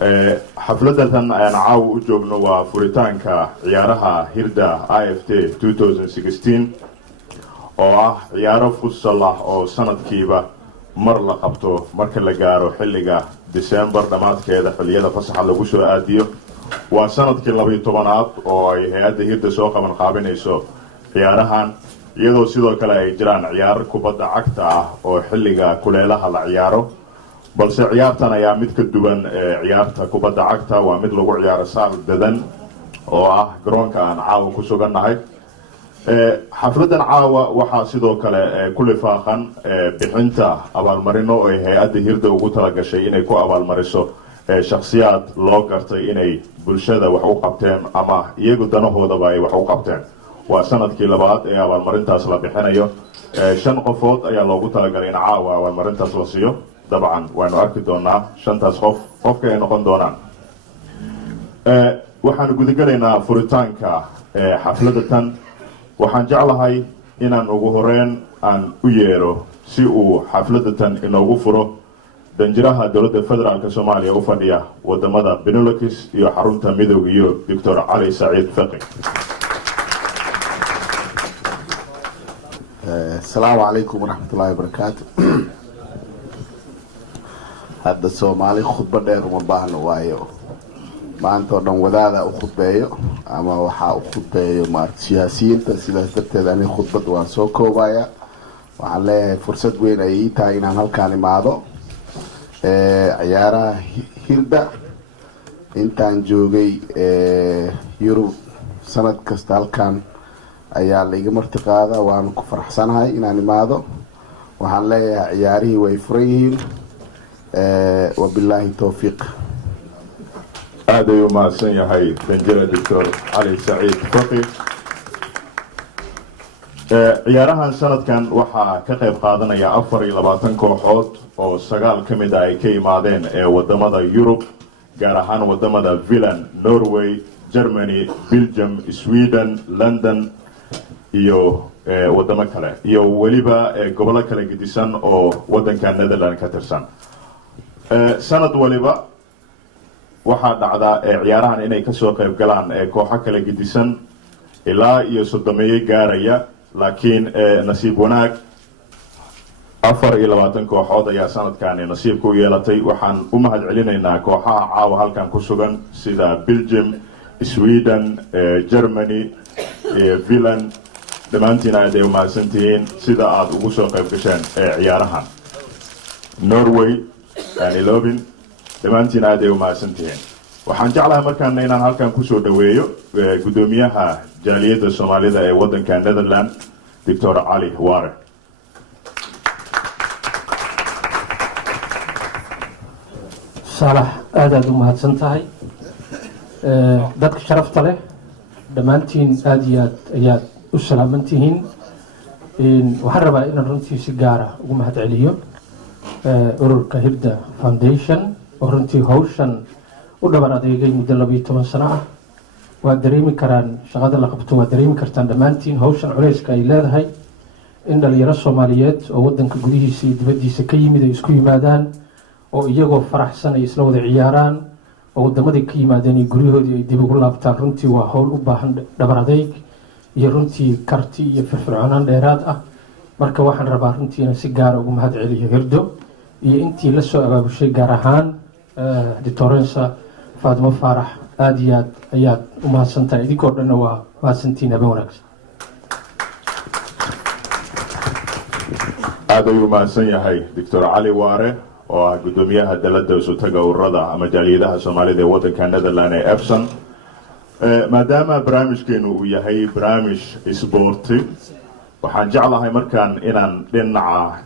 xafladatan aan caawa u joogno waa furitaanka ciyaaraha hirda IFT 2016 oo ah ciyaaro futsal ah oo sanadkiiba mar la qabto marka la gaaro xilliga December dhamaadkeeda xilliyada fasaxa lagu soo aadiyo waa sanadkii 12aad oo ay hay'adda hirda soo qaban qaabinayso ciyaarahan iyadoo sidoo kale ay jiraan ciyaar kubadda cagta ah oo xilliga kuleelaha la ciyaaro balse ciyaartan ayaa mid ka duwan ciyaarta kubadda cagta waa mid lagu ciyaaro saal dadan oo ah garoonka aan caawa ku sugannahay xafladan caawa waxaa sidoo kale ku lifaaqan bixinta abaalmarino ay hay'adda hirda ugu talagashay inay ku abaalmariso shakhsiyaad loo gartay inay bulshada wax u qabteen ama iyagu danahoodaba ay wax u qabteen waa sanadkii labaad ee abaalmarintaas la bixinayo 5 qofood ayaa loogu talagalay in caawa abaalmarintaas la siiyo dabcan waanu arki doonaa 5taas qofka ay noqon doonaan waxaan gudagalaynaa furitaanka xafladatan waxaan jeclahay inaan ugu horeen aan u yeero si uu xafladatan inoogu furo danjiraha dowladda federaalka Soomaaliya u fadhiya wadamada Benelux iyo xarunta midowga iyo Dr. Ali Saciid Faqi. Assalamu alaykum warahmatullahi wabarakatuh. hadda Soomaali khudbad dheer uma baahno waayo maanta oo dhan wadaada u khudbeeyo ama waxa u khudbeeyo siyaasiyiinta sidaas darteed ani khudbad waan soo koobaya waxaan leeyahay fursad weyn ay tahay inaan halkaan imaado ciyaaraha hirda intaan joogay Yurub sanad kasta halkaan ayaa la iga marti qaada waan ku faraxsanahay inaan imaado waxaan leeyahay ciyaarihii way furan yihiin wabillahi tawfiiq. aad ayuu mahadsan yahay danjira Dr. Ali Saciid Faqi. ciyaarahan sanadkan waxaa ka qayb qaadanaya 24 kooxood oo 9 ka mid ah ay ka yimaadeen wadamada Yurub gaar ahaan wadamada Finland, Norway, Germany, Belgium, Sweden, London iyo wadamo kale iyo waliba gobolo kala gedisan oo wadanka Netherlands ka tirsan. sanad waliba waxaa dhacda ciyaarahan inay ka soo qayb galaan kooxo kala gedisan ilaa iyo 30 gaaraya laakiin nasiib wanaag 24 kooxood ayaa sanadkan nasiib ku yeelatay. waxaan u mahad celinaynaa kooxaha caawa halkan ku sugan sida Belgium, Sweden, Germany, Finland dhammaantiin aad ay u mahadsantihiin sida aad ugu soo qayb gasheen ciyaarahan. Norway aan iloobin dhammaantiin aad ay u mahadsantihiin. waxaan jeclahay markaan inaan halkan ku soo dhaweeyo gudoomiyaha jaaliyadda Soomaalida ee wadanka Netherlands Dr. Ali Waare. صالح aad u mahadsan tahay dadka sharafta leh dhammaantiin aad iyo aad ayaad u salaamantihiin. waxaan rabaa inaan runtii si gaar ah ugu mahad celiyo ururka Hirda Foundation oo runtii hawshan u dhabar adeegay muddo 12 sano ah. waa dareemi karaan shaqada la qabto waa dareemi kartaan dhammaantiin hawshan culeyska ay leedahay in dhalinyaro Soomaaliyeed oo wadanka gudihiisa iyo dibadiisa ka yimid ay isku yimaadaan oo iyagoo faraxsan ay isla wada ciyaaraan oo wadamadii ka yimaadeen iyo guryahoodii ay dib ugu laabtaan. runtii waa hawl u baahan dhabar adeeg iyo runtii karti iyo firfircoonaan dheeraad ah. marka waxaan rabaa runtii inaan si gaar ah ugu mahad celiyo Hirdo iyo intii la soo abaabushay gaar ahaan Dictorensa Faatimo Faarax aad iyo aad ayaad u mahadsantahay. idinkoo dhanna waa mahadsantiin habeen wanaagsan. aad ayuu mahadsan yahay Dr. Ali Waare oo ah gudoomiyaha dalada isutaga ururada ama jaaliyadaha Soomaalida ee wadanka Netherlands ee Epson. maadaama barnaamijkeenu uu yahay barnaamij isboorti waxaan jeclahay markaan inaan dhinaca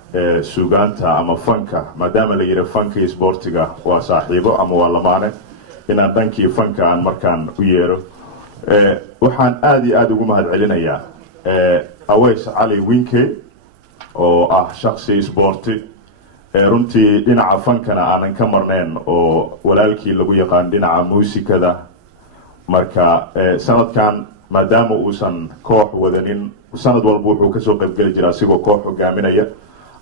suugaanta ama fanka maadaama la yiri fanka isboortiga waa saaxiibo ama waa lamaane inaan dhankii fanka aan markaan u yeero. waxaan aad iyo aad ugu mahad celinayaa Aweys Ali Winke oo ah shakhsi isboorti runtii dhinaca fankana aanan ka marnayn oo walaalkii lagu yaqaan dhinaca muusikada. marka sanadkan maadaama uusan koox wadanin sanad walba wuxuu ka soo qayb gali jiraa asigoo koox hogaaminaya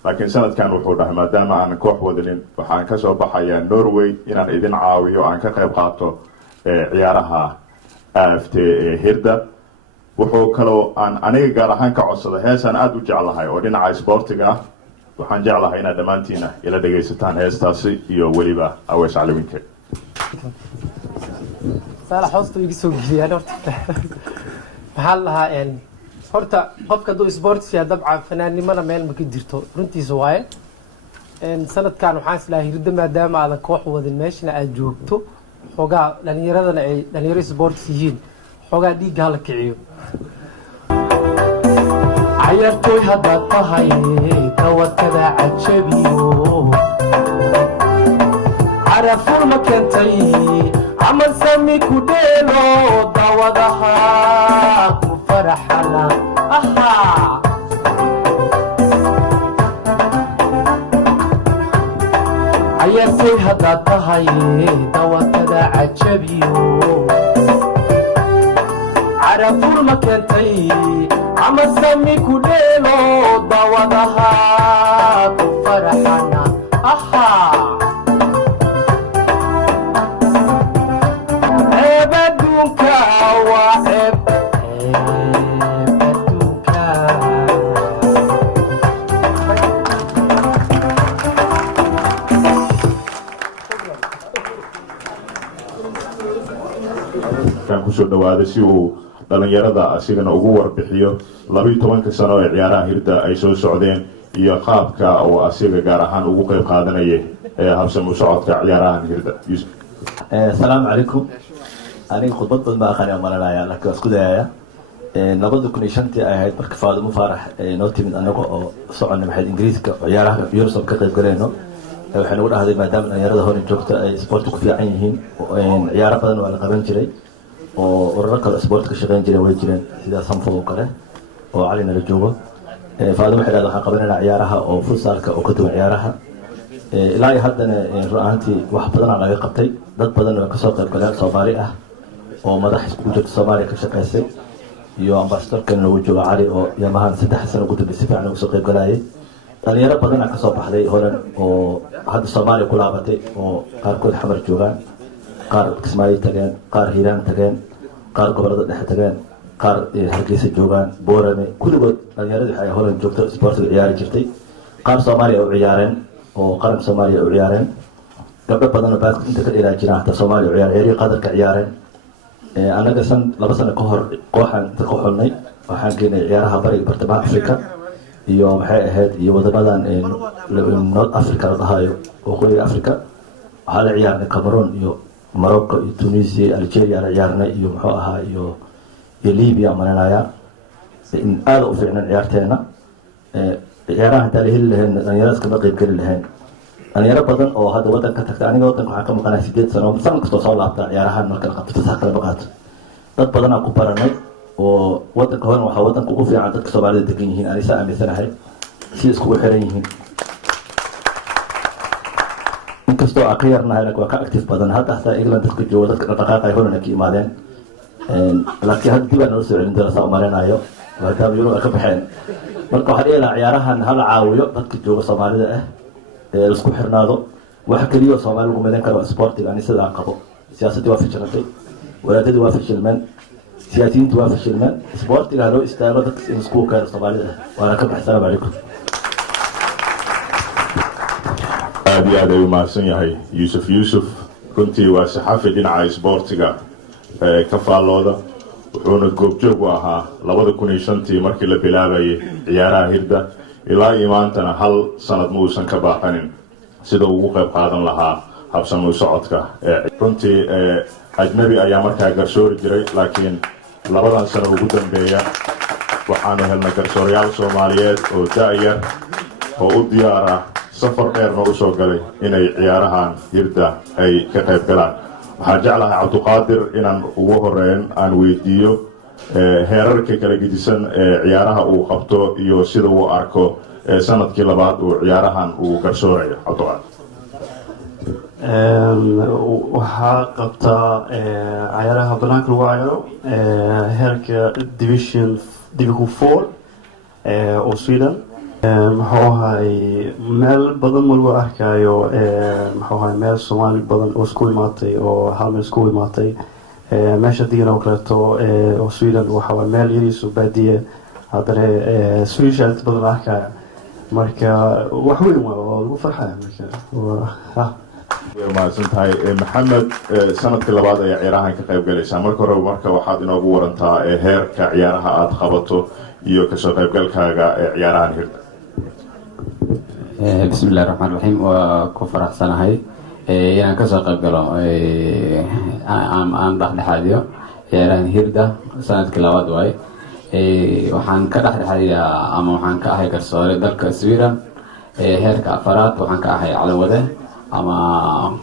laakiin sanadkan wuxuu dhahay maadaama aanan koox wadanin waxaan ka soo baxayaa Norway inaan idin caawiyo aan ka qayb qaato ciyaaraha AFT ee hirda. wuxuu kaloo aan aniga gaar ahaan ka codsada heesaan aad u jeclahay oo dhinaca sportiga ah. waxaan jeclahay inaad dhammaantiina ila dhagaysataan heestaasi iyo weliba Aweys Caliwinke. saalax hoosta igu soo geliyaan horta maxaa lahaa horta qofka hadduu sports yahay dabcan fanaannimada meel ma ka jirto runtiisa waaye sanadkan waxaan islahay hirda maadaama aadan koox wadin meeshana aad joogto xoogaa dhalinyaradana ay dhalinyaro sports yihiin xoogaa dhiigga hala kiciyo عيرتوي هذا طهي توكدا عجبيو عرفوا المكان تي عمل سمي كوديلو داودها فرحنا اها عيرتوي هذا طهي توكدا عجبيو عرفوا المكان تي عمل سمي كوديلو داودها فرحنا اها عبدوك وعب عبدوك كان kusoo dhawaaday si uu dhalinyarada asigana ugu warbixiyo 12 sano ee ciyaaraha hirda ay soo socdeen iyo qaabka oo asiga gaar ahaan ugu qayb qaadanayay habsami u socodka ciyaaraha hirda. السلام عليكم. أنا خطبت بالماخانة مالنا يا لك أسكتها. نبض كوني شنتي أهيد بركفاد مفارح نوتي من أنك صعنا محل إنجليز كعيارة يورسب كقيد قرينه. وحنا نقول هذا ما دام عيارة هون جوكت سبورت كفي عينهن وعيارة بدن ولا قبل جري والركض سبورت كشغين جري ويجرين إذا صنفوا وكله وعلينا الجوبة. فهذا محل هذا قبلنا عيارها أو فصالك أو كتب عيارها. ilaa haddana ru'aantii wax badan aan laga qabtay dad badan oo ka soo qayb galay Soomaali ah oo madax isku jirta Soomaaliya ka shaqeysay iyo ambassador-kan lagu joogo Cali oo yamahan 3 sano ku dambisay fiican ugu soo qayb galayay dhalinyaro badan ka soo baxday horan oo hadda Soomaaliya ku laabatay oo qaarkood xamar joogaan qaar Kismaayo tageen qaar Hiiraan tageen qaar gobolada dhexe tageen qaar Hargeysa joogaan Boorame kulligood dhalinyaradu waxay horan joogto sportiga ciyaari jirtay qaar Soomaaliya u ciyaareen oo qaran Soomaaliya u ciyaareen gabdho badan oo baasket inta ka dheeraa jiraan hata Soomaaliya u ciyaareen qadarka ciyaareen anaga 2 sano ka hor kooxan inta ku xulnay waxaan keenay ciyaaraha bariga bartamaha Afrika iyo maxay ahayd iyo wadamadan North Africa la dhahayo waqooyiga Afrika waxaa la ciyaarnay Cameroon iyo Morocco iyo Tunisia Algeria la ciyaarnay iyo muxuu ahaa iyo Libya mananaya in aad u fiicnaan ciyaarteena ciyaaraha inta la heli lahayn dhalinyarada ka qayb gali lahayn dhalinyaro badan oo hadda wadanka tagta aniga wadanka waxaan ka maqanahay 8 sano san kasta soo laabta ciyaarahan marka la qabto fasax kala baqaato dad badan aan ku baranay oo wadanka horan waxa wadanka ugu fiican dadka Soomaalida degan yihiin anisa aaminsanahay si isku xiran yihiin inkastoo aan ka yarnahay laakiin waa ka active badan hadda hata England dadka jooga dadka dhaqaaqay horan ka imaadeen laakiin hadda dib aan soo celin doonaa Soomaaliya maadaama Yurub ka baxeen marka waxa ay la ciyaarahan hal caawiyo dadka jooga Soomaalida ah ee isku xirnaado waxa kaliya Soomaaliya ugu meelan karo sportiga ani sida aan qabo siyaasadda waa fashilantay walaadadu waa fashilmeen siyaasiyiintu waa fashilmeen sportiga loo istaago dadka isku kala Soomaalida waana ka baxsan calaykum aad ay mahadsan yahay Yusuf runtii waa saxafi dhinaca sportiga ka faalooda wuxuuna goobjoog u ahaa 2005 markii la bilaabayay ciyaaraha hirda ilaa imaantana hal sanad muusan ka baaqanin sida uu ugu qayb qaadan lahaa habsami u socodka runtii ajnabi ayaa markaa garsoori jiray laakiin 2 sano ugu dambeeya waxaanu helnay garsoorayaal Soomaaliyeed oo daayar oo u diyaara safar dheerna u soo galay inay ciyaarahan hirda ay ka qayb galaan. waxaan jeclahay Cabduqaadir inaan ugu horeyn aan weydiiyo heerarka kala gedisan ee ciyaaraha uu qabto iyo sida uu arko sanadkii labaad uu ciyaarahan uu garsoorayo. Cabduqaadir waxaa qabtaa ciyaaraha banaanka lagu ciyaaro heerka division 4 oo Sweden muxuu ahay meel badan ma lagu arkayo muxuu ahay meel Soomaali badan oo isku imaatay oo hal meel isku imaatay meesha diin oo kaleeto oo Sweden waxa waa meel yariis oo baadiye haddana Swedish badan arkaya marka wax weyn waa lagu farxaya marka mahadsan tahay maxamed sanadkii labaad ayaa ciyaarahan ka qayb galaysaa marka hore marka waxaad inoogu warantaa heerka ciyaaraha aad qabato iyo ka soo qaybgalkaaga ciyaarahan hirda bismillaahir rahmaanir rahiim waa ku faraxsanahay inaan ka soo qayb galo aan dhexdhexaadiyo ciyaarahan hirda sanadkii labaad waay waxaan ka dhexdhexaadiyaa ama waxaan ka ahay garsoore dalka Sweden heerka afaraad waxaan ka ahay calawade ama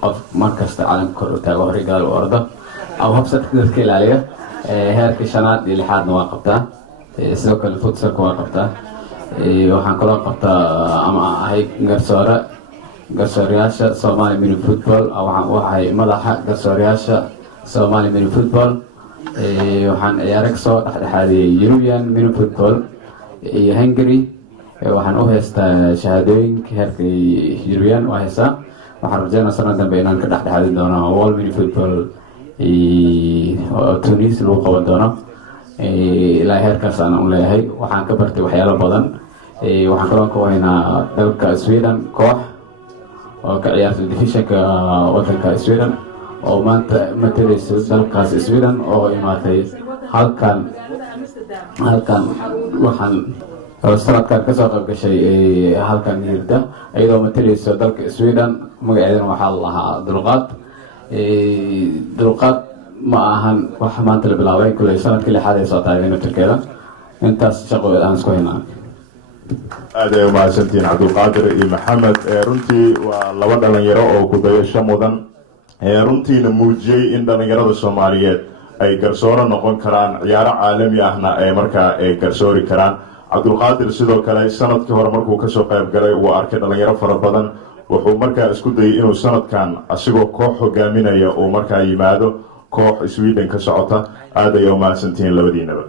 qof markasta calanka kor u taago hore gadaal u ordo ama habsadka dadka ilaaliya heerka shanaad iyo lixaadna waan qabtaa sidoo kale futsalka waan qabtaa waxaan kaloo qabtaa ama ahay garsooreyaasha Somali mini football waxaan u ahay madaxa garsooreyaasha Somali mini football waxaan ciyaaro kasoo dhexdhexaadiyay European mini football iyo Hungary waxaan u haystaa shahaadooyinka heerka European waa haystaa waxaan rajeynaa sanad dambe inaan ka dhexdhexaadin doono World Mini Football oo Tunis lagu qaban doono ilaa heerkaas aan u leeyahay waxaan ka bartay waxyaalo badan waxaan kaloo ku haynaa dalka Sweden koox oo ka ciyaarta divisionka wadanka Sweden oo maanta matalaysa dalkaas Sweden oo imaatay halkan waxaan sanadkan kasoo qayb gashay halkan hirda iyadoo matalaysa dalka Sweden magaceedana waxaa la lahaa dulqaad ma ahan wax maanta la bilaabay kulay sanadkii lixaad ay soo tahay turkeeda intaas shaqo aan isku haynaa aad ay umahadsantihiin cabdulqaadir iyo maxamed runtii waa laba dhalinyaro oo ku dayasho mudan runtiina muujiyey in dhalinyarada Soomaaliyeed ay garsooro noqon karaan ciyaaro caalami ahna ay markaa garsoori karaan cabdulqaadir sidoo kale sanadkii hore markuu ka soo qayb galay uu arkay dhalinyaro fara badan wuxuu markaa isku dayay inuu sanadkan asigoo koox hogaaminaya uu markaa yimaado koox Sweden ka socota aad ay umahadsantihiin labadiinaba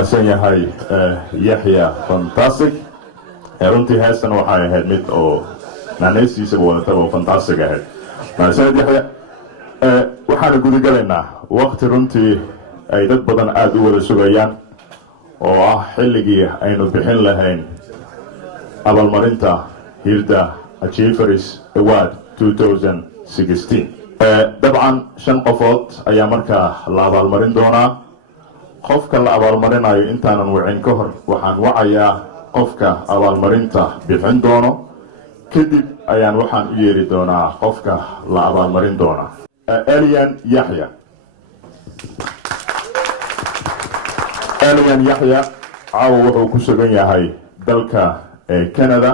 حسن يحيى يحيى فانتاستيك runtii heestan waxay ahayd mid oo naanaystiisa wadataba oo fantastic ahayd maasanad yaxya waxaan gudagalaynaa waqti runtii ay dad badan aad u wada sugayaan oo ah xilligii aynu bixin lahayn abaalmarinta Hilda Achievers Award 2016 dabcan 5 qofood ayaa markaa la abaalmarin doonaa qofka la abaalmarinayo intaanan wicin ka hor waxaan wacayaa qofka abaalmarinta bixin doono kadib ayaan waxaan u yeeri doonaa qofka la abaalmarin doona Elian Yahya caawa wuxuu ku sugan yahay dalka Canada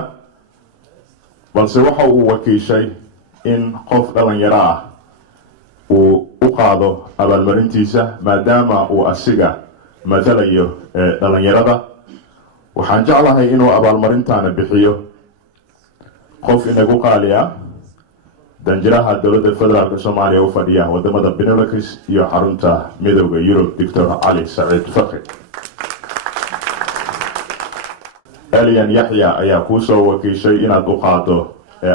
balse waxa uu wakiishay in qof dhalinyaro ah uu u qaado abaalmarintiisa maadaama uu asiga madalayo dhalinyarada waxaan jeclahay inuu abaalmarintaana bixiyo qof inagu qaali ah danjiraha dowladda federaalka Soomaaliya u fadhiya wadamada Benelux iyo xarunta midowga Yurub Dr. Ali Said Fakri Elian Yahya ayaa ku soo wakiishay inaad u qaado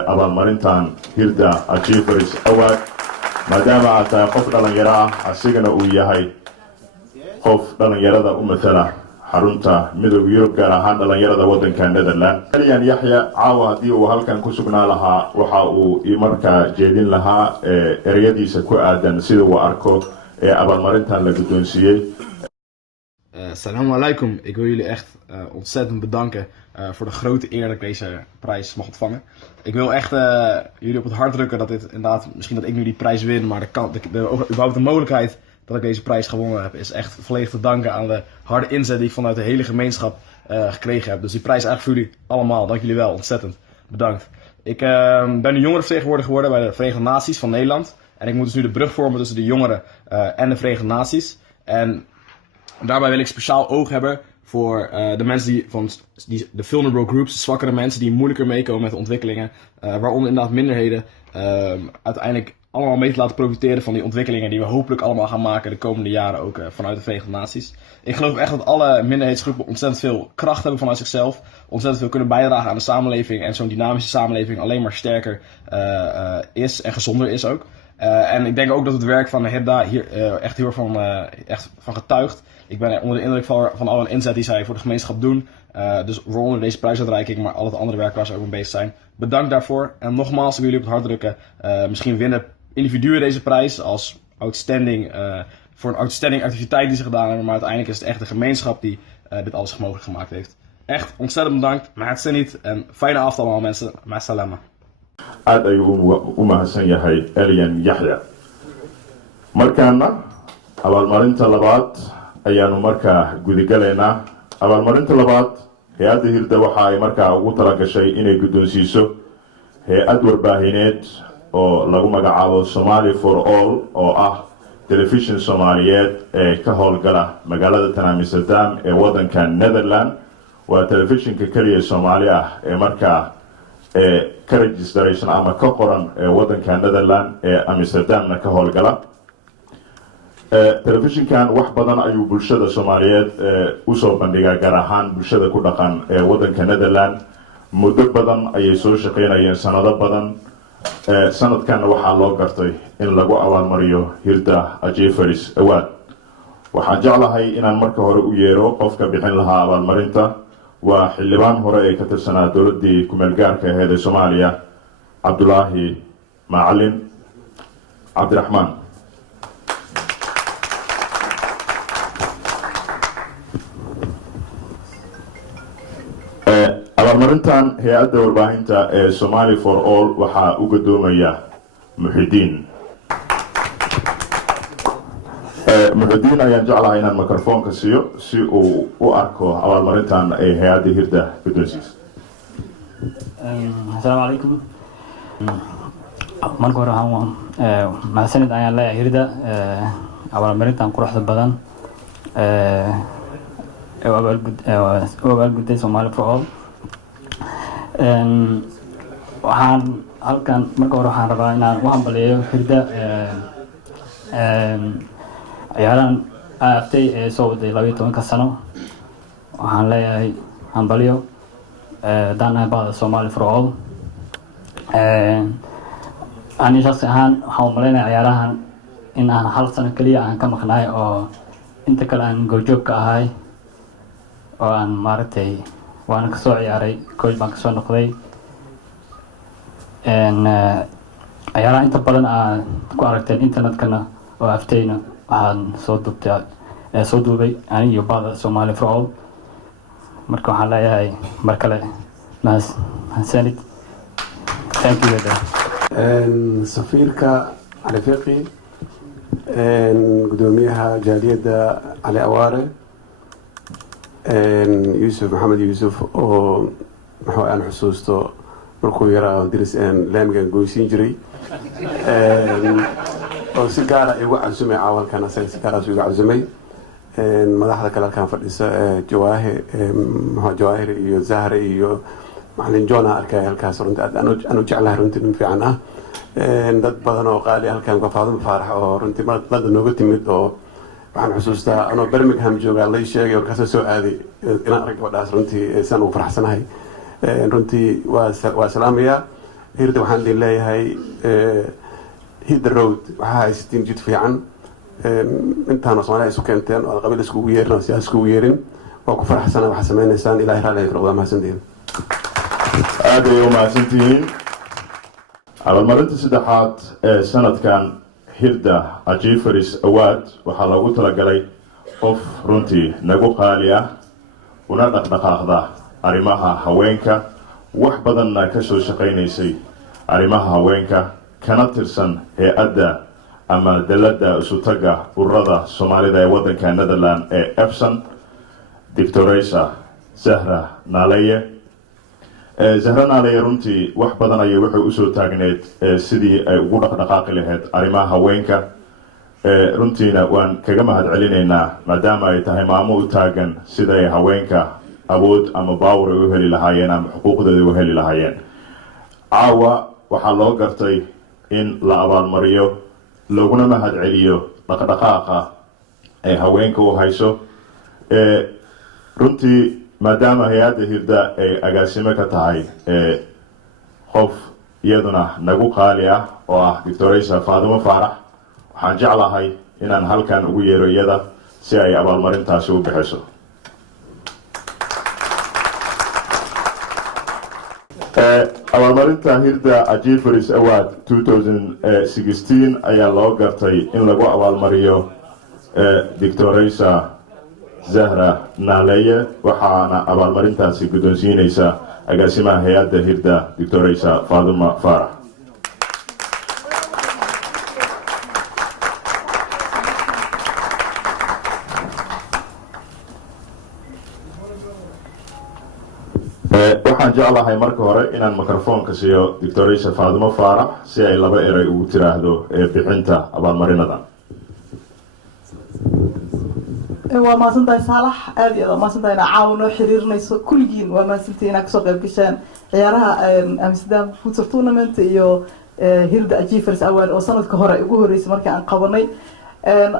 abaalmarintan Hilda Achievers Award maadaama aad tahay qof dhalinyaro ah asigana uu yahay qof dhalinyarada u matala xarunta midowga Yurub gaar ahaan dhalinyarada wadanka Netherland Elian Yahya caawa haddii uu halkan ku sugnaa lahaa waxa uu markaa jeedin lahaa ereyadiisa ku aadan sida uu arko abaalmarintan la guddoonsiiyey. Assalamu alaikum. Ik wil jullie echt ontzettend bedanken voor de grote eer dat ik deze prijs mag ontvangen. Ik wil echt jullie op het hart drukken dat dit inderdaad, misschien dat ik nu die prijs win, maar überhaupt de mogelijkheid dat ik deze prijs gewonnen heb, is echt volledig te danken aan de harde inzet die ik vanuit de hele gemeenschap gekregen heb. Dus die prijs is eigenlijk voor jullie allemaal. Dank jullie wel, ontzettend bedankt. Ik ben nu jongerenvertegenwoordiger geworden bij de Verenigde Naties van Nederland. En ik moet dus nu de brug vormen tussen de jongeren en de Verenigde Naties. En daarbij wil ik speciaal oog hebben voor de mensen die de vulnerable groups, de zwakkere mensen die moeilijker meekomen met de ontwikkelingen. Waaronder inderdaad minderheden uiteindelijk allemaal mee te laten profiteren van die ontwikkelingen die we hopelijk allemaal gaan maken de komende jaren ook vanuit de Verenigde Naties. Ik geloof echt dat alle minderheidsgroepen ontzettend veel kracht hebben vanuit zichzelf. Ontzettend veel kunnen bijdragen aan de samenleving. En zo'n dynamische samenleving alleen maar sterker is en gezonder is ook. En ik denk ook dat het werk van Hilda hier echt heel erg van getuigt. Ik ben onder de indruk van alle inzet die zij voor de gemeenschap doen. Dus waaronder deze prijsuitreiking, maar al het andere werk waar ze ook mee bezig zijn. Bedankt daarvoor. En nogmaals, ik wil jullie op het hart drukken. Misschien winnen individuen deze prijs als outstanding, voor een outstanding activiteit die ze gedaan hebben. Maar uiteindelijk is het echt de gemeenschap die dit alles mogelijk gemaakt heeft. Echt ontzettend bedankt. Maatse niet. En fijne avond allemaal mensen. Masalama. aad ayuu u mahadsan yahay Elian Yahya. Markaana abaalmarinta labaad ayaanu markaa gudagalaynaa. Abaalmarinta labaad hay-adda Hilda waxa ay markaa ugu talagashay inay guddoonsiiso hay-ad warbaahineed oo lagu magacaabo Somali for All oo ah telefishin Soomaaliyeed ee ka howlgala magaalada Amsterdam ee wadanka Netherland. waa telefishinka kaliya Soomaali ah ee markaa ka registration ama ka qoran wadanka Netherland ee Amsterdamna ka howlgala. Telefishinkan wax badan ayuu bulshada Soomaaliyeed u soo bandhigaa gaar ahaan bulshada ku dhaqan ee wadanka Netherland. muddo badan ayay soo shaqeynayeen sanado badan. sanadkan waxaa loo gartay in lagu abaalmariyo Hilda Achievers Award. waxaan jeclahay inaan marka hore u yeero qofka bixin lahaa abaalmarinta. waa xildhibaan hore ee ka tirsanaa dowladii ku meel gaarka ahayd ee Soomaaliya Cabdulaahi Macalin Cabdiraxmaan. abaalmarintan hay-adda warbaahinta ee Somali for All waxaa u gudoomaya Muxidiin. Muxidiin ayaan jeclahay inaan mikrofoonka siiyo si uu u arko abaalmarintan ay hay-adda Hilda guddoonsiiso. Assalaamu calaykum. marka hore waxaan mahadsanid ayaan leeyahay Hilda abaalmarintan quruxda badan ee abaalgudday Somali for All. waxaan halkan marka hore waxaan rabaa inaan u hambaliyeeyo Hilda ciyaarahan AFT ee soo waday 12 sano waxaan leeyahay hambalyo daanahay bahda Somali for all. Ani shakhsi ahaan waxaan umaleynaya ciyaarahan in aan hal sano kaliya aan ka maqnaay oo inta kale aan goobjoog ka ahay oo aan maaragtay waan ka soo ciyaaray coach baan ka soo noqday ciyaaraha inta badan aan ku aragteen internetkana oo aftayna waxaan soo duubay ani iyo bahda Somali for all. marka waxaan leeyahay mar kale mahadsanid. Thank you. safiirka cali fiqi gudoomiyaha jaaliyadda cali awaare yuusuf maxamed yuusuf oo maxaa aan xusuusto markuu yaraa diris laamigan goysiin jiray oo si gaara igu casumay caawalkan asaga si gaaraas igu casumay madaxda kale halkan fadhisa jawaahir iyo zahre iyo macalin Jona arkay halkaas runtii aanu jeclahay runtii nin fiican ah dad badan oo qaali halkan ka faadum faarax oo runtii mad nooga timid oo waxaan xusuustaa anoo Birmingham jooga la sheegay warkaas soo aaday inaan arag gabadhaas runtii san u faraxsanahay runtii waa salaamaya hirda waxaan leeyahay hit the road waxa haystiin jid fiican intaan Soomaaliya isu keenteen oo qabiil isku yeerin siyaas isku yeerin waa ku faraxsanahay waxa sameeynaysan ilaahay raalli ka noqdo mahadsantiin aad ay u mahadsantihiin. abaalmarinta saddexaad ee sanadkan Hirda Ajifaris Award waxaa lagu talagalay qof runtii nagu qaali ah una dhaqdhaqaaqda arrimaha haweenka wax badanna ka soo shaqaynaysay arrimaha haweenka kana tirsan hay'adda ama dalada isutaga ururada Soomaalida ee waddanka Netherlands ee EFSAN Dictoresa Zahra Naleye. Zahra Naleye runtii wax badan ayay waxay u soo taagneed sidii ay ugu dhaqdhaqaaqi lahayd arrimaha haweenka runtiina waan kaga mahadcelinaynaa maadaama ay tahay maamo u taagan sida ay haweenka awood ama baawar ay u heli lahaayeen ama xuquuqdooda u heli lahaayeen. caawa waxaa loo gartay in la abaalmariyo laguna mahadceliyo dhaqdhaqaaqa ay haweenka u hayso runtii maadaama hay'adda Hirda ay agaasimo ka tahay qof iyaduna nagu qaali ah oo ah Dictoresa Faadimo Faarax waxaan jeclahay inaan halkan ugu yeero iyada si ay abaalmarintaasi u bixiso. abaalmarinta Hirda Ajifaris Award 2016 ayaa loo gartay in lagu abaalmariyo Dictoresa Zahra Naleye waxaana abaalmarintaasi guddoonsiinaysa agaasimaha hay'adda Hirda Dictoresa Faadimo Faarax. waxaan jeclahay marka hore inaan mikrofoonka siiyo Dictoresa Faadimo Faarax si ay laba eray ugu tiraahdo bixinta abaalmarinadan. waa maasantahay Saalax aad iyo maasantahay caawino xiriirnayso kulligiin waa maasantahay inaad soo qayb gashaan ciyaaraha Amsterdam Futsal Tournament iyo Hirda Ajifaris Award oo sanadka hore ugu horeysay markii aan qabanay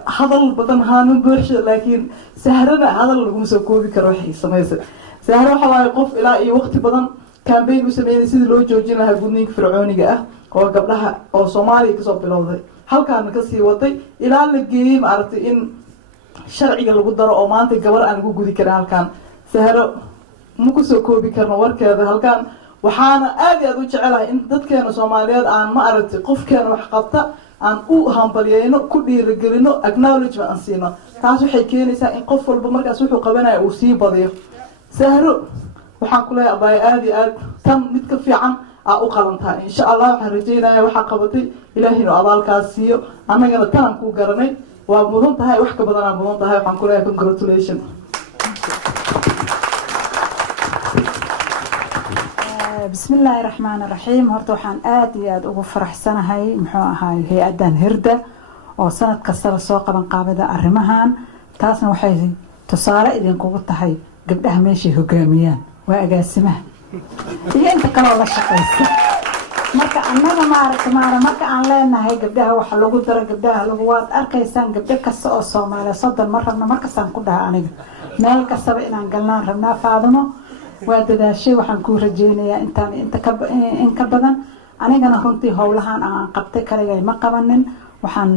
hadal badan haanan buuxsho laakiin Sahrana hadal lagu soo koobi karo waxay sameysay. Sahra waxa waaye qof ilaa iyo waqti badan campaign u sameeyay sidii loo joojin lahaa gudniinka fircooniga ah oo gabdhaha oo Soomaaliya ka soo bilowday halkaan ka sii waday ilaa la geeyay maaragtay in sharciga lagu daro oo maanta gabar aan ugu gudi karin halkaan. Sahra ma ku soo koobi karno warkeeda halkaan waxaana aad iyo aad u jecelahay in dadkeena Soomaaliyeed aan ma aragtay qofkeena wax qabta aan u hambalyeeyno ku dhiirigelino acknowledgement aan siino taas waxay keenaysaa in qof walba markaas wuxuu qabanayo uu sii badiyo. Sahro waxaan ku leeyahay abay aad iyo aad tan mid ka fiican u qalantaa insha Allah waxaan rajaynayaa waxa qabatay Ilaahay inuu abaalkaas siiyo annagana tan ku garanay waa mudan tahay wax ka badan aan mudan tahay waxaan ku leeyahay congratulations. bismillaahi raxmaani raxiim horta waxaan aad iyo aad ugu faraxsanahay muxuu ahaay hay'adan Hirda oo sanad kasta la soo qaban qaabada arrimahan taasna waxay tusaale idinkugu tahay gabdhaha meesha hogaamiyaan waa agaasimaha iyo inta kale la shaqeysa marka annaga marka aan leenahay gabdhaha waxa lagu daro gabdhaha lagu waad arkaysaan gabdho kasta oo Soomaaliya soddon mar rabna markasaan ku dhaha aniga meel kastaba inaan galnaan rabnaa faadimo waa dadaashay waxaan kuu rajeynayaa intaan in ka badan anigana runtii howlahaan aan qabtay kaligay ma qabanin waxaan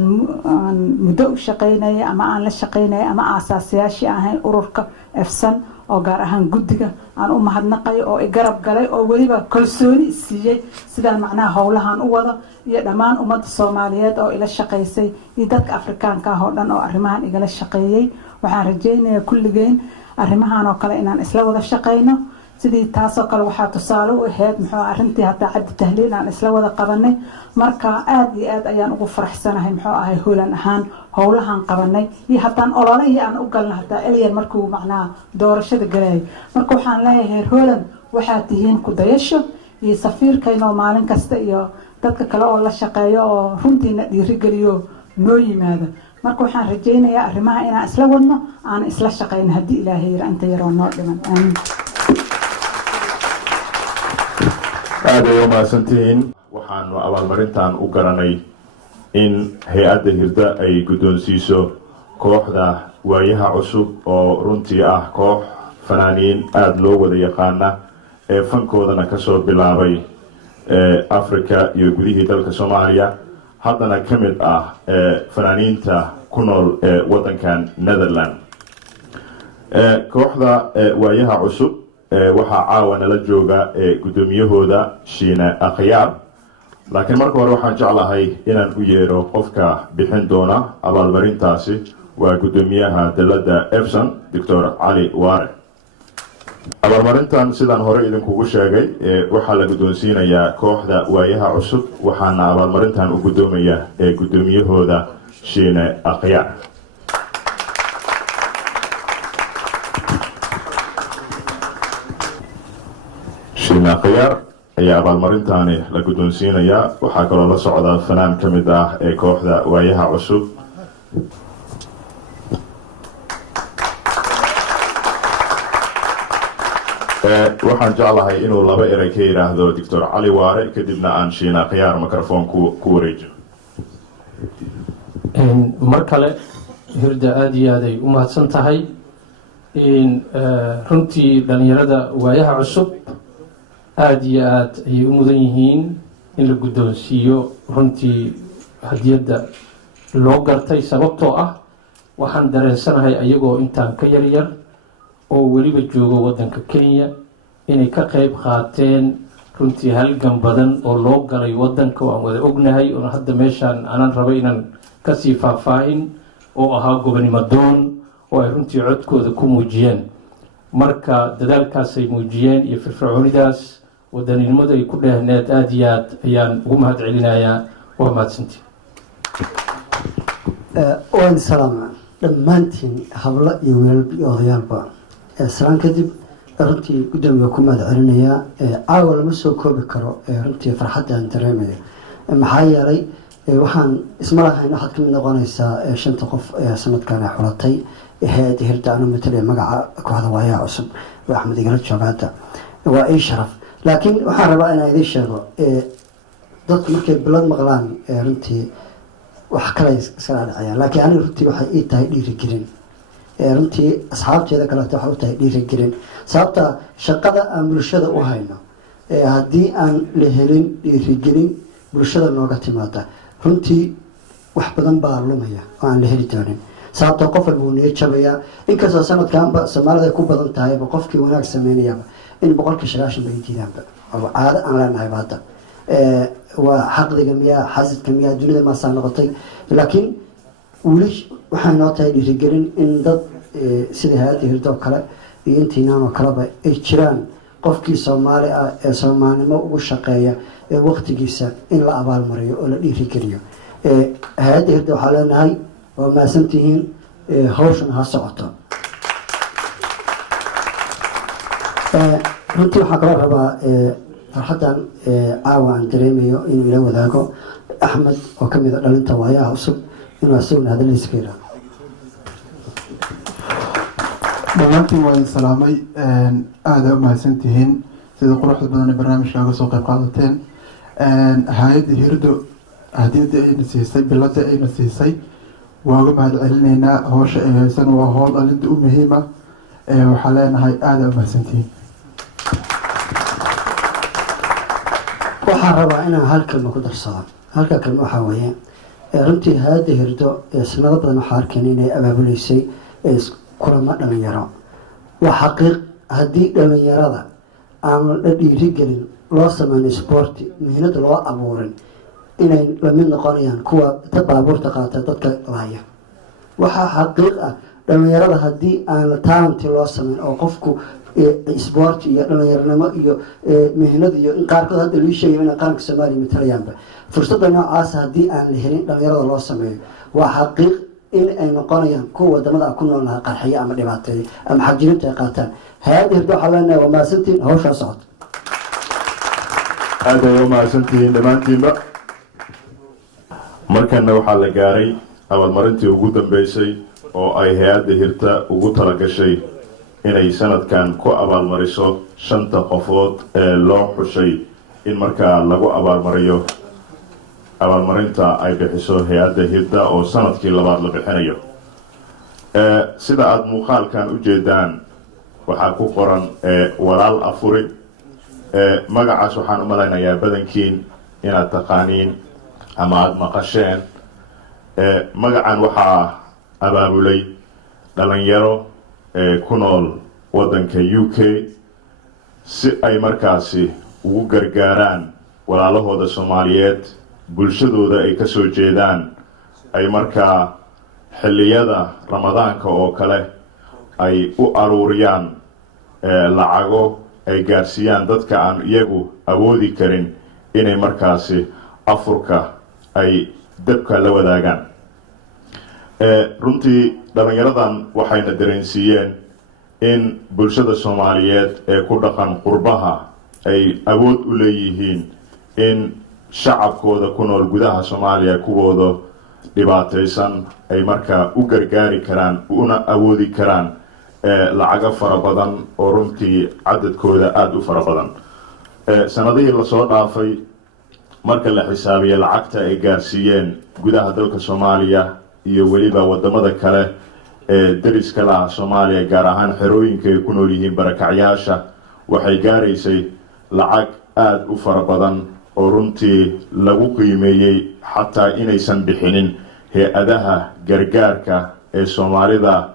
muddo u shaqaynayay ama aan la shaqaynayay ama aasaasiyaashii ahayn ururka efsan oo gaar ahaan guddiga aan u mahadnaqay oo i garab galay oo weliba kalsooni isiiyey sidaan macnaha howlahaan u wado iyo dhammaan ummadda soomaaliyeed oo ila shaqaysay iyo dadka afrikaanka ah oo dhan oo arrimahan igala shaqeeyey waxaan rajeynayaa kulligeen arrimahan oo kale inaan isla wada shaqayno sidii taasoo kale waxaa tusaale u ahayd muxuu arrintii hataa caddi tahliil aan isla wada qabanay marka aad iyo aad ayaan ugu faraxsanahay muxuu ahay hoolan ahaan howlahan qabanay iyo hataan ololihii aan u galna hataa elyan markuu macnaha doorashada galayay marka waxaan leeyahay heer hoolan waxaad tihiin ku dayasho iyo safiirkaynoo maalin kasta iyo dadka kale oo la shaqeeyo oo runtiina dhiirigeliyo noo yimaado marka waxaan rajeynayaa arrimaha inaan isla wadno aan isla shaqayno haddii ilaahay yira inta yaroo noo dhiman aamiin aad ay umahadsantihiin waxaanu abaalmarintan u garanay in hay-adda hirda ay guddoonsiiso kooxda waayaha cusub oo runtii ah koox fanaaniin aada loo wada yaqaana ee fankoodana kasoo bilaabay africa iyo gudihii dalka soomaaliya haddana ka mid ah fanaaniinta ku nool ee waddankan netherland kooxda waayaha cusub waxaa caawa nala jooga guddoomiyahooda shiine akhyaar laakiin marka hore waxaan jeclahay inaan u yeero qofka bixin doona abaalmarintaasi waa guddoomiyaha dalladda efson doctor cali waare abaalmarintan sidaan hore idinkugu sheegay waxaa la guddoonsiinayaa kooxda waayaha cusub waxaana abaalmarintan u guddoomaya guddoomiyahooda shiine akhyaar shiine akhyaar ayaa abaalmarintaani la guddoonsiinayaa waxaa kaloo la socda fanaan ka mid ah ee kooxda waayaha cusub waxaan jeclahay inuu laba erey ka yidhaahdo doctor cali waare kadibna aan shiine akhyaar microphone ku wareejo mar kale hirda aada iyo aad ay u mahadsan tahay runtii dhalinyarada waayaha cusub aada iyo aad ayay u mudan yihiin in la guddoonsiiyo runtii hadiyadda loo gartay sababtoo ah waxaan dareensanahay ayagoo intaan ka yaryar oo weliba joogo waddanka kenya inay ka qayb qaateen runtii halgan badan oo loo galay waddanka oo aan wada ognahay oon hadda meeshaan aanan raba inaan kasii faahfaahin oo ahaa gobonimo doon oo ay runtii codkooda ku muujiyeen marka dadaalkaasay muujiyeen iyo firfircoonidaas wadaninimadu ay ku dheehneed aada iyo aad ayaan ugu mahad celinayaa waa mahadsantii waan salaama dhammaantiin hablo iyo wiilal iyo odayaalba salaan kadib runtii guddoomiya ku mahad celinayaa caawa lama soo koobi karo runtii farxaddaan dareemaya maxaa yeelay waxaan isma lahayn waxaad kamid noqonaysaa 5 qof sanadkan ay xulatay hay-adda hirda anu matalaya magaca kooxda waayaha cusub oo axmed igala joogaada waa ii sharaf laakiin waxaan rabaa inaan idiin sheego dadku markay bilad maqlaan runtii wax kale iskala dhacayaan laakiin aniga runtii waxay ii tahay dhiirigelin runtii asxaabteeda kaleeto waxay u tahay dhiirigelin sababta shaqada aan bulshada u hayno haddii aan la helin dhiirigelin bulshada nooga timaada runtii wax badan baa lumaya oo aan la heli doonin sababta qof walba uu niyo jabayaa inkastoo sanadkanba soomaalida ay ku badan tahayba qofkii wanaag sameynayaba in 90% bay diidaanba oo caado aan leenahay hadda waa xaqdiga miyaa xasidka miyaa dunida maasaa noqotay laakiin weli waxay noo tahay dhiirigelin in dad sida hay-adda hirdo kale iyo intiinaan oo kaleba ay jiraan qofkii soomaali ah ee soomaalnimo ugu shaqeeya ee waqtigiisa in la abaalmariyo oo la dhiirigeliyo hay-adda hirda waxaa leenahay waa mahadsantihiin hawshan ha socoto runtii waxaa kaloo rabaa farxaddan caawa aan dareemayo inuu ila wadaago axmed oo kamid a dhalinta waayaha cusub inuu asaguna hadaladiiska yidhaahdo dhammaantiin waa idin salaamay aada u mahadsantihiin sida quruxda badan ee barnaamijka uga soo qayb qaadateen hay-adda hirdo hadiyadda ayna siisay bilada ayna siisay waa uga mahad celinaynaa howsha ay haysan waa howl alinta u muhiima waxaan leenahay aada u mahadsantihiin. waxaan rabaa inaan hal kelma ku darsado. halka kelma waxaa weeye runtii hay-adda hirdo sanado badan waxaa arkeen inay abaabuleysay kulamo dhalinyaro. waa xaqiiq haddii dhalinyarada aan la dhiirigelin loo sameyn sporti mihnada loo abuurin inay lamid noqonayaan kuwa ta baabuurta qaata dadka laaya. waxaa xaqiiq ah dhalinyarada haddii aan talanti loo sameyn oo qofku sport iyo dhalinyaranimo iyo mihnad iyo in qaarkood hadda lii sheegay inay qaranka soomaaliya matalayaanba fursadda noocaas haddii aan la helin dhalinyarada loo sameeyo waa xaqiiq in ay noqonayaan kuwa wadamada aan ku nool lahaa qarxiyo ama dhibaateeyo ama xajirinta ay qaataan. hay-adda hirdo waxaa leenahay waa mahadsantihiin hawshaa socota. aad ay u mahadsantihiin dhammaantiinba. markana waxaa la gaaray abaalmarintii ugu dambeysay oo ay hay-adda hirta ugu talagashay inay sanadkan ku abaalmariso 5 qofood ee loo xushay in markaa lagu abaalmariyo abaalmarinta ay bixiso hay-adda hirda oo sanadkii labaad la bixinayo. sida aada muuqaalkan u jeedaan waxaa ku qoran walaal afuri. magacaas waxaan u malaynayaa badankiin inaad taqaaniin ama aada maqasheen. magacan waxaa abaabulay dhalinyaro ku nool waddanka UK si ay markaasi ugu gargaaraan walaalahooda Soomaaliyeed bulshadooda ay ka soo jeedaan ay markaa xilliyada ramadaanka oo kale ay u aruuriyaan lacago ay gaarsiiyaan dadka aan iyagu awoodi karin inay markaasi afurka ay dabka la wadaagaan. runtii dhalinyaradan waxayna dareensiiyeen in bulshada Soomaaliyeed ee ku dhaqan qurbaha ay awood u leeyihiin in shacabkooda ku nool gudaha Soomaaliya kuwooda dhibaataysan ay markaa u gargaari karaan una awoodi karaan lacago fara badan oo runtii cadadkooda aada u fara badan. sanadihii lasoo dhaafay marka la xisaabiye lacagta ay gaarsiiyeen gudaha dalka Soomaaliya iyo weliba wadamada kale ee dariska laha Soomaaliya gaar ahaan xerooyinka ay ku nool yihiin barakacyaasha waxay gaaraysay lacag aada u fara badan oo runtii lagu qiimeeyey xataa inaysan bixinin hay-adaha gargaarka ee Soomaalida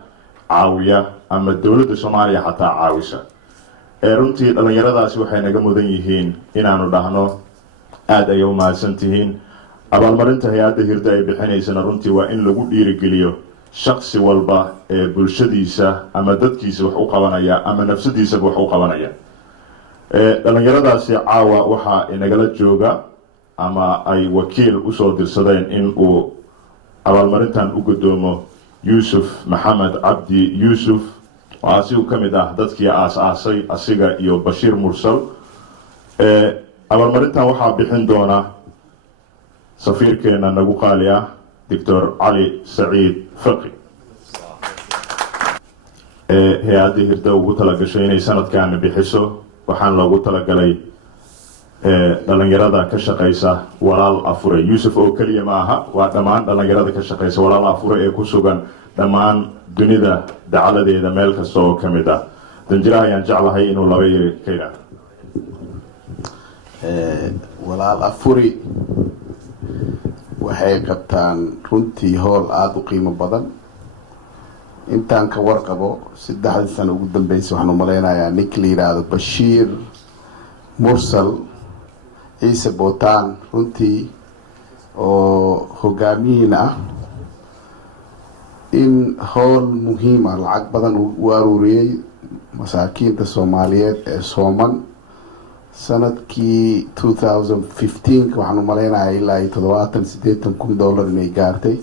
caawiya ama dowladda Soomaaliya xataa caawisa. runtii dhalinyaradaasi waxay naga mudan yihiin inaanu dhahno aada ay u mahadsantihiin. abaalmarinta hay-adda hirda ay bixinaysana runtii waa in lagu dhiirigeliyo shaksi walba ee bulshadiisa ama dadkiisa wax u qabanaya ama nafsadiisaba wax u qabanaya. dhalinyaradaasi caawa waxaa inagala jooga ama ay wakiil usoo dirsadeen in uu abaalmarintan u gudoomo Yuusuf Maxamed Cabdi Yuusuf oo asigu ka mid ah dadkii aas-aasay asiga iyo Bashiir Mursal. abaalmarintan waxaa bixin doona safiirkeena nagu qaali ah Dr. Cali Saciid Faqi. hay-adda hirda ugu talagashay inay sanadkan bixiso waxaan loogu talagalay dhalinyarada ka shaqeysa walaal afure. Yuusuf oo keliya ma aha, waa dhammaan dhalinyarada ka shaqeysa walaal afure ee ku sugan dhammaan dunida dacaladeeda meel kasta oo ka mid ah. danjiraha ayaan jeclahay inuu laba yiri ka yidhaahdo. walaal afuri waxay qabtaan runtii howl aada u qiimo badan. intaan ka warqabo 3 sano ugu dambeysay waxaan u maleynayaa ninka la yidhaahdo Bashiir Mursal Ciise Bootaan runtii oo hogaamiyiin ah in howl muhiim ah lacag badan u aruuriyey masaakiinta Soomaaliyeed ee sooman. sanadkii 2015 waxaan u maleynayaa ilaa $78,000 inay gaartay.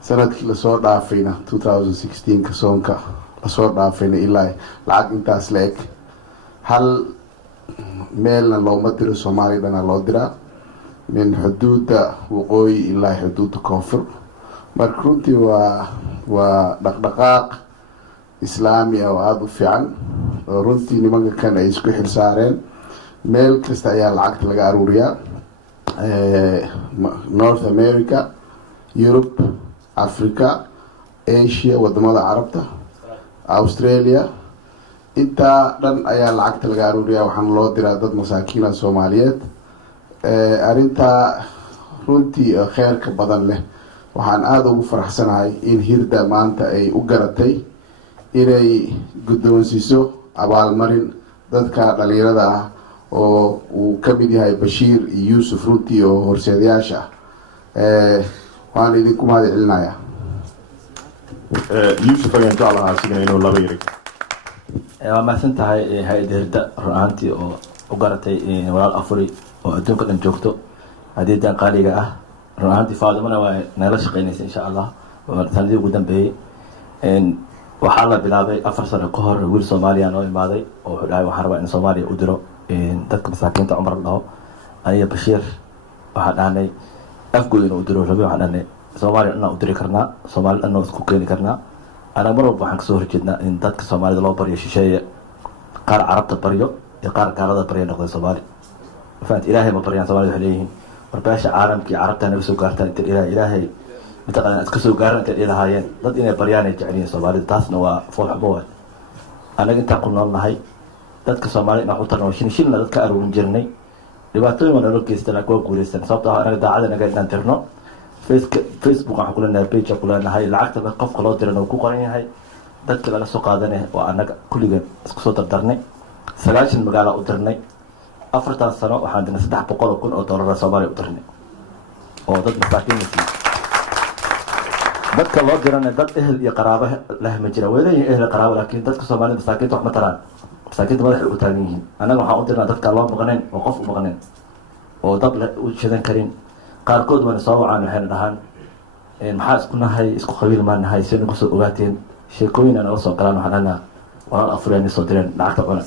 sanadkii lasoo dhaafayna 2016 soonka lasoo dhaafayna ilaa lacag intaas la eg hal meelna looma diro Soomaaliya dhana loo diraa min xuduudda waqooyi ilaa xuduudda koonfur. marka runtii waa dhaqdhaqaaq islaami ah oo aada u fiican oo runtii nimanka kan ay isku xilsaareen. meel kasta ayaa lacagta laga aruuriyaa. North America, Europe, Africa, Asia, wadamada Carabta, Australia, intaa dhan ayaa lacagta laga aruuriyaa, waxaana loo diraa dad masaakiina soomaaliyeed. Arrintaa runtii kheyrka badan leh, waxaan aada ugu faraxsanahay in hirda maanta ay u garatay inay guddoonsiiso abaalmarin dadka dhalinyarada ah oo uu ka mid yahay Bashiir iyo Yuusuf runtii oo horseedayaasha ah. waan idinku mahad celinayaa. Yuusuf ayaan jeclahaa asigana inuu laba yiri. waa mahadsan tahay hay-adda hirda run ahaantii oo u garatay walaal afuri oo adduunka dhan joogto hadiidan qaaliga ah. run ahaantii Faadimana waa nala shaqeynaysa insha Allah sanadii ugu dambeeyay. waxaa la bilaabay 4 sano ka hor wiil Soomaaliya oo imaaday oo wuxuu dhahay waxaan rabaa in Soomaaliya u diro dadka masaakiinta Umar dhaho aniga Bashiir waxaa dhahnay afgood inuu u diro rabay. waxaan dhahnay Soomaaliya inaan u diri karnaa, Soomaaliya inaan isku keeni karnaa. anaga mar walba waxaan kasoo horjeednaa in dadka Soomaalida loo baryo shisheeye, qaar carabta baryo iyo qaar gaalada baryo noqday Soomaali. faant ilaahay ma baryaan Soomaalida waxay leeyihiin warbaasha caalamkii carabta naga soo gaartaan inta ilaahay mataqaanaa iska soo gaaran inta ilaahayeen dad inay baryaan ay jeceliin Soomaalida. taasna waa fool xumo waay. anaga intaan ku noolnahay dadka Soomaalida inaan u tarno shilna dadka aruurin jirnay, dhibaatooyin waa naloo geystaan laakiin waa guuleystaan. sababtoo ah anaga daacada naga inaan dirno Facebook waxaan ku leenahay page ku leenahay lacagta qofka loo dirana uu ku qoran yahay, dadka laga soo qaadanay waa anaga kulligan isku soo dardarnay. 9 magaalo u dirnay 4 sano waxaan dirnay $300,000 Soomaaliya u dirnay oo dad masaakiin ah. dadka loo dirana dad ehel iyo qaraabo leh ma jira, weelayeen ehel qaraabo laakiin dadka Soomaaliyeed masaakiinta wax ma taraan. masaakiinta madaxa u taagan yihiin. anaga waxaan u dirnaa dadka loo maqneen oo qof u maqneen oo dab u shidan karin. qaarkood waan soo wacaan waxayna dhahaan maxaa isku nahay isku qabiil ma nahay si nagu soo ogaateen sheekooyin aan soo galaan. waxaan dhahnaa walaal afureen soo direen lacagta cuna.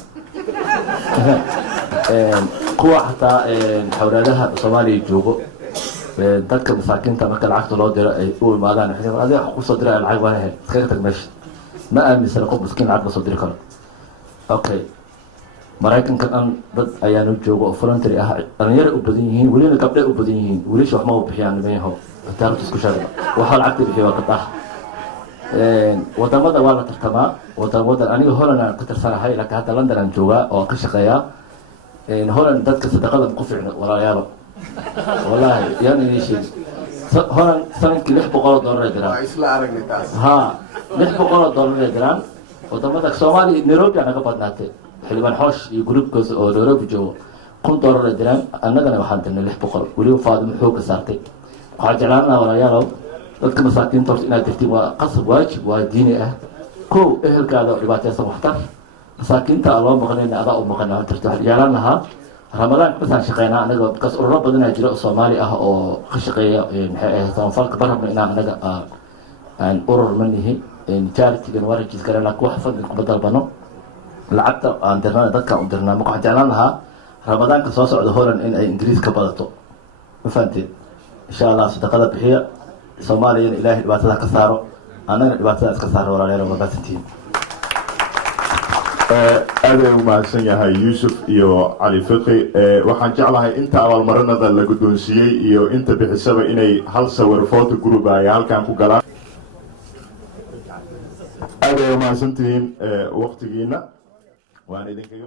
kuwa xataa xawraadaha Soomaaliya joogo dadka masaakiinta marka lacagta loo diro ay u imaadaan waxay adiga ku soo diray lacag waa heer iskaga tag meesha. ma aaminsan qof miskiin lacag soo diri karo. okay Maraykanka dhan dad ayaanu joogo oo voluntary ah, dhalinyaro u badan yihiin, weliba gabdho u badan yihiin. wiilasha wax ma u bixiyaan nimanyahow taariikhda isku sheegay waxa lacagta bixiyo waa gabdhaha. wadamada waa la tartamaa. wadan aniga Holland aan ka tirsanahay laakiin hadda London aan joogaa oo ka shaqeeyaa. Holland dadka sadaqada ku fiicna walaalayaal wallaahi yaan idin sheegay. Holland sanadkii $600 ay diraan. isla aragnay taas. $600 ay diraan. wadamada Soomaaliya Nairobi anaga badnaatay xildhibaan xoosh iyo gruubkaas oo Nairobi joogo $1,000 ay diraan. annagana waxaan dirnay $600. weliba Faadimo xoog saartay. waxaan jeclaan lahaa walaalayaal dadka masaakiinta horta inaad dirtiin waa qasab waajib waa diini ah. kow ehelkaada dhibaataysan waxtar masaakiinta loo maqnayna adaa u maqnaa dirta. waxaan jeclaan lahaa Ramadaan kasaan shaqeynaa anaga kas ururo badan ayaa jira oo Soomaali ah oo ka shaqeeya maxay ahayd samafalka barabna inaan anaga aan urur manihi charity-gan warajis garana ku xafad ku badalbano lacagta aan dirnaa dadka u dirnaa. waxaan jeclaan lahaa Ramadaanka soo socda Holland in ay Ingiriis ka badato. ma fahanteen insha Allah sadaqada bixiya Soomaaliya ilaahay dhibaatada ka saaro anagana dhibaatada iska saaro walaalayaal ma baasantiin. aad ayuu mahadsan yahay Yuusuf iyo Cali Fiqi. waxaan jeclahay inta abaalmarinada la guddoonsiiyey iyo inta bixisaba inay hal sawir photo group ay halkan ku galaan. aad ayuu mahadsantihiin waqtigiina waan idinkaga